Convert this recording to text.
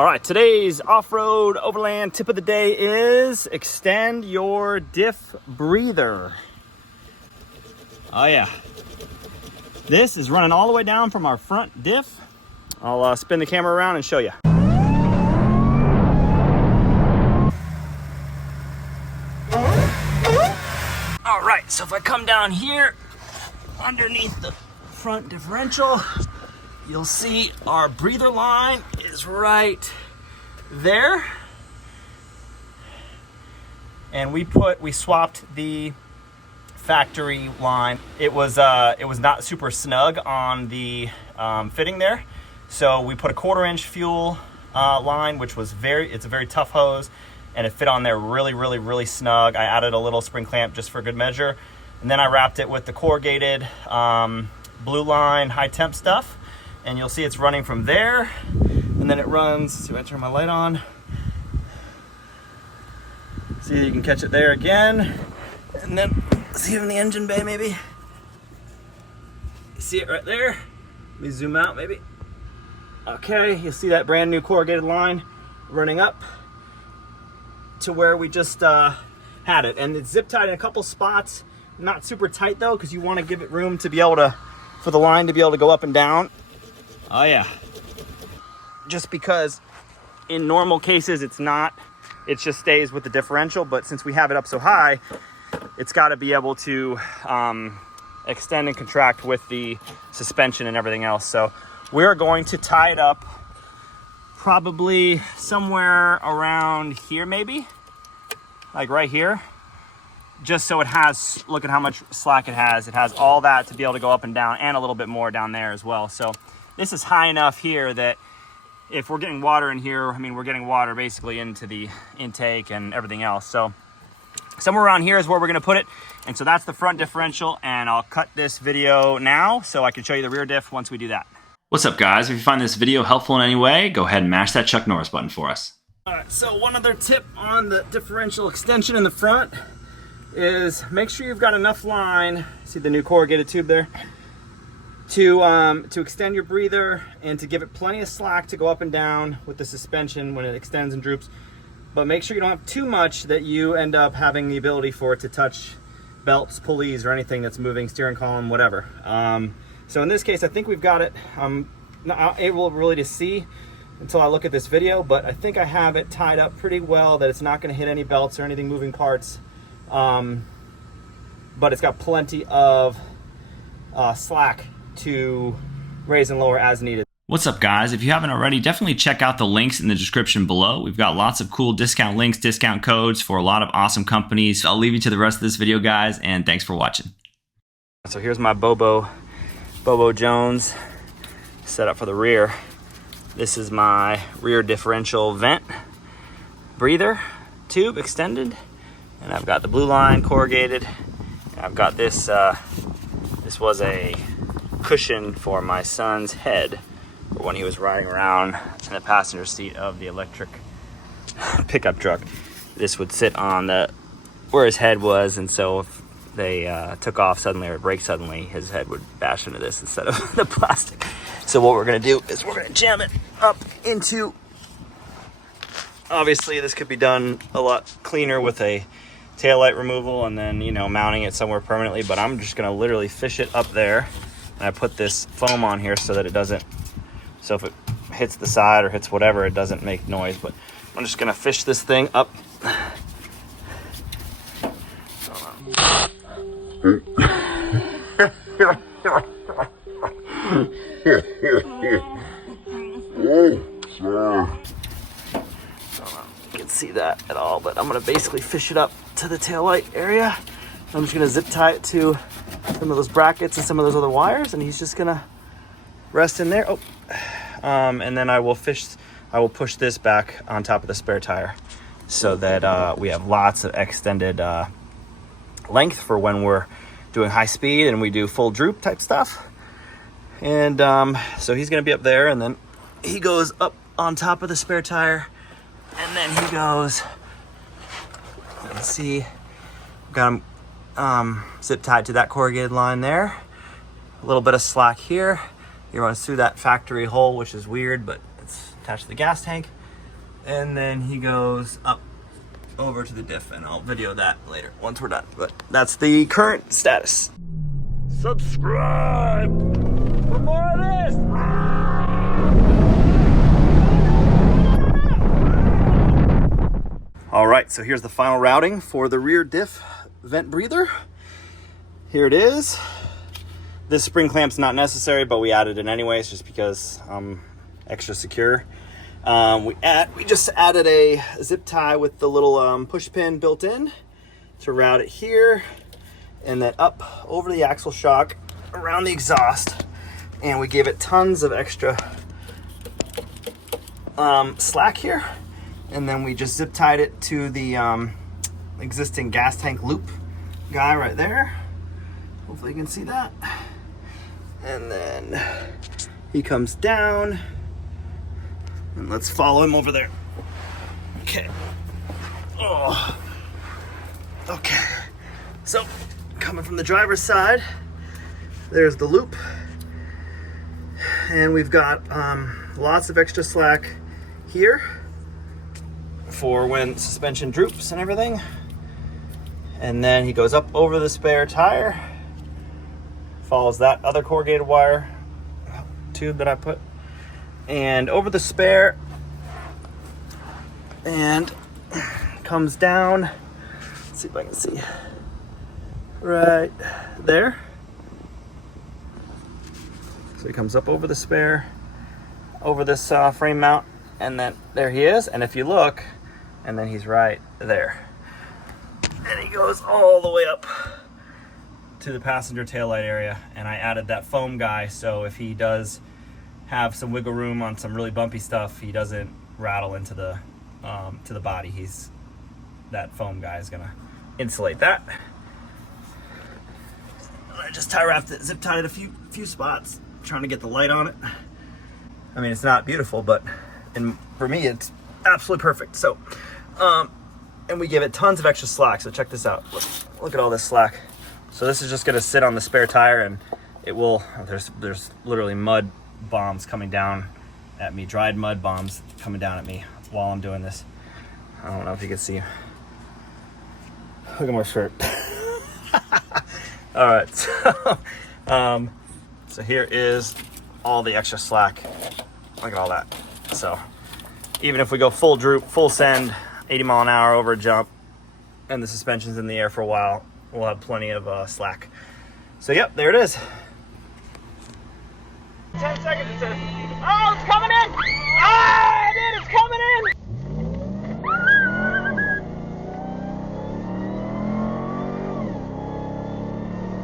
All right, today's off-road overland tip of the day is extend your diff breather. Oh yeah. This is running all the way down from our front diff. I'll spin the camera around and show you. All right, so if I come down here underneath the front differential, you'll see our breather line is right there. And we swapped the factory line. It was not super snug on the fitting there. So we put a 1/4-inch fuel line, which was it's a very tough hose, and it fit on there really snug. I added a little spring clamp just for good measure. And then I wrapped it with the corrugated blue line high temp stuff. And you'll see it's running from there, and then it runs. See if I turn my light on. See, you can catch it there again, and then see it in the engine bay maybe. You see it right there. Let me zoom out maybe. Okay, you'll see that brand new corrugated line running up to where we just had it, and it's zip tied in a couple spots. Not super tight though, because you want to give it room to be able to, for the line to be able to go up and down. Oh yeah, just because in normal cases it just stays with the differential, but since we have it up so high, it's got to be able to extend and contract with the suspension and everything else. So we're going to tie it up probably somewhere around here, maybe like right here, just so it has, look at how much slack it has. It has all that to be able to go up and down, and a little bit more down there as well. So this is high enough here that if we're getting water in here, I mean, we're getting water basically into the intake and everything else. So somewhere around here is where we're gonna put it. And so that's the front differential, and I'll cut this video now so I can show you the rear diff once we do that. What's up, guys? If you find this video helpful in any way, go ahead and mash that Chuck Norris button for us. All right, so one other tip on the differential extension in the front is make sure you've got enough line, see the new corrugated tube there, to extend your breather and to give it plenty of slack to go up and down with the suspension when it extends and droops. But make sure you don't have too much that you end up having the ability for it to touch belts, pulleys, or anything that's moving, steering column, whatever. So in this case, I think we've got it. I'm not able really to see until I look at this video, but I think I have it tied up pretty well that it's not going to hit any belts or anything moving parts. But it's got plenty of slack to raise and lower as needed. What's up, guys? If you haven't already, definitely check out the links in the description below. We've got lots of cool discount links, discount codes for a lot of awesome companies. I'll leave you to the rest of this video, guys, and thanks for watching. So here's my Bobo Jones set up for the rear. This is my rear differential vent breather tube extended, and I've got the blue line corrugated. And I've got this. This was a cushion for my son's head for when he was riding around in the passenger seat of the electric pickup truck. This would sit on where his head was, and so if they took off suddenly or braked suddenly, his head would bash into this instead of the plastic. So what we're gonna do is we're gonna jam it up into, obviously this could be done a lot cleaner with a taillight removal and then, you know, mounting it somewhere permanently, but I'm just gonna literally fish it up there. And I put this foam on here so that it doesn't, so if it hits the side or hits whatever, it doesn't make noise. But I'm just gonna fish this thing up. You can see that at all, but I'm gonna basically fish it up to the taillight area. I'm just gonna zip tie it to some of those brackets and some of those other wires, and he's just gonna rest in there. And then I will push this back on top of the spare tire so that we have lots of extended length for when we're doing high speed and we do full droop type stuff. And so he's gonna be up there, and then he goes up on top of the spare tire, and then he goes, let's see, got him zip tied to that corrugated line there. A little bit of slack here. He runs through that factory hole, which is weird, but it's attached to the gas tank. and then he goes up over to the diff, and I'll video that later once we're done. But that's the current status. Subscribe for more of this. All right, so here's the final routing for the rear diff vent breather. Here it is. This spring clamp's not necessary, but we added it anyways just because I'm extra secure. We just added a zip tie with the little push pin built in to route it here, and then up over the axle shock around the exhaust, and we gave it tons of extra slack here, and then we just zip tied it to the existing gas tank loop guy right there. Hopefully you can see that. And then he comes down, and let's follow him over there. Okay. Oh. Okay. So, coming from the driver's side, there's the loop. And we've got lots of extra slack here for when suspension droops and everything. And then he goes up over the spare tire, follows that other corrugated wire tube that I put, and over the spare, and comes down. Let's see if I can see right there. So he comes up over the spare, over this frame mount, and then there he is. And if you look, and then he's right there, and he goes all the way up to the passenger taillight area. And I added that foam guy, so if he does have some wiggle room on some really bumpy stuff, he doesn't rattle into the to the body. That foam guy is gonna insulate that. I just tie wrapped it, zip tied a few spots, trying to get the light on it. I mean, it's not beautiful, but for me, it's absolutely perfect. So, and we give it tons of extra slack. So check this out. Look at all this slack. So this is just gonna sit on the spare tire, and it will. There's literally mud bombs coming down at me, dried mud bombs coming down at me while I'm doing this. I don't know if you can see. Look at my shirt. All right, so here is all the extra slack. Look at all that. So even if we go full droop, full send, 80 mile an hour over a jump, and the suspension's in the air for a while, we'll have plenty of slack. So yep, there it is. 10 seconds, it says.